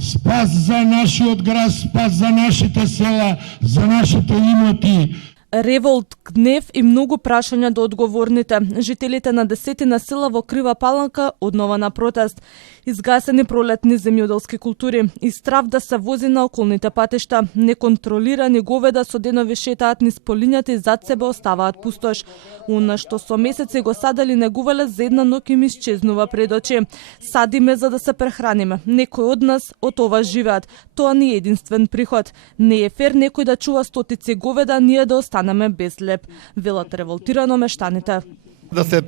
спас за нашиот град, спас за нашите села, за нашите имоти. Револт, гнев и многу прашања до одговорните. Жителите на 10 села во Крива Паланка однова на протест. Изгасени пролетни земјоделски култури и страв да се вози на околните патишта. Неконтролирани говеда со денови шетаат низ полињата и зад себе оставаат пустош. Она што со месеци го садели негувале за една ноќ им исчезнува пред очи. Садиме за да се прехраниме. Некој од нас од ова живеат. Тоа не е единствен приход. Не е фер некој да чува стотици говеда, ние да останеме без леп, велат револтирано мештаните. Да се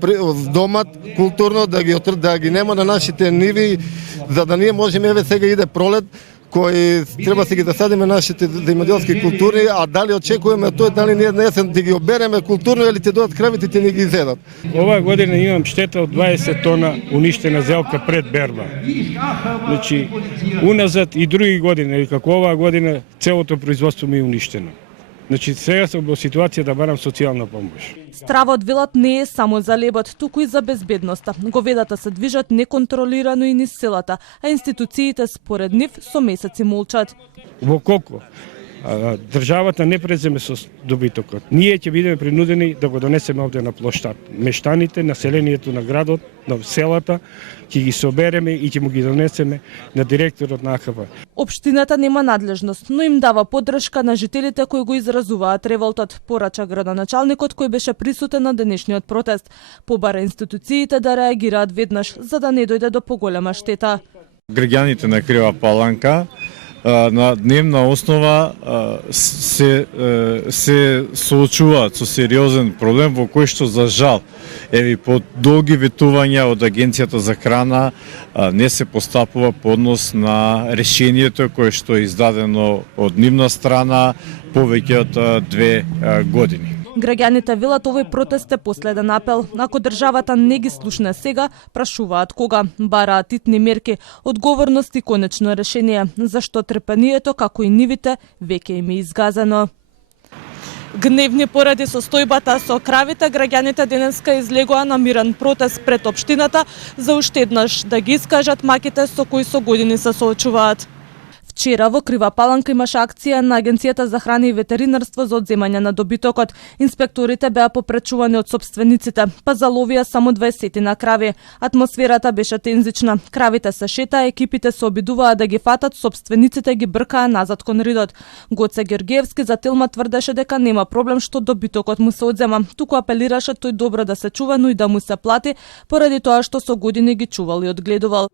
домат културно, да ги нема на нашите ниви, за да ние можеме, еве сега иде пролет, кои треба се ги засадиме нашите земјоделски култури, а дали очекуваме тој, дали ние на есен да ги обереме културно или ќе додат кравите и ни ги изедат. Оваа година имам штета од 20 тона уништена зелка пред берба. Значи, уназад и други години, како оваа година, целото производство ми е уништено. Значи, сега сум во ситуација да барам социјална помош. Стравот, велат, не е само за лебот, туку и за безбедноста. Говедата се движат неконтролирано и низ селата, а институциите според нив со месеци молчат. Во колку државата не преземе со добитокот, ние ќе бидеме принудени да го донесеме овде на плоштад. Мештаните, населението на градот, на селата, ќе ги собереме и ќе му ги донесеме на директорот на АХП. Општината нема надлежност, но им дава поддршка на жителите кои го изразуваат револтот, порача градоначалникот кој беше присутен на денешниот протест. Побара институциите да реагираат веднаш, за да не дојде до поголема штета. Граѓаните на Крива Паланка на дневна основа се соочуваат со сериозен проблем во кој што за жал по долги ветувања од Агенцијата за храна не се постапува по однос на решението кое што е издадено од нивна страна повеќе од 2 години. Граѓаните велат овој протест е последен апел. Ако државата не ги слушне сега, прашуваат кога. Бараат итни мерки, одговорност и конечно решение, зашто трпението, како и нивите, веќе им е изгазено. Гневни поради состојбата со кравите, граѓаните денеска излегоа на мирен протест пред општината за уште еднаш да ги искажат маките со кои со години се соочуваат. Вчера во Крива Паланка имаше акција на Агенцијата за храна и ветеринарство за одземање на добитокот. Инспекторите беа попречувани од сопствениците, па заловија само 20 на крави. Атмосферата беше тензична. Кравите се шетаа, екипите се обидуваа да ги фатат, сопствениците ги бркаа назад кон ридот. Гоце Георгиевски за Телма тврдеше дека нема проблем што добитокот му се одзема, туку апелираше тој добро да се чува, но и да му се плати, поради тоа што со години ги чувал и одгледувал.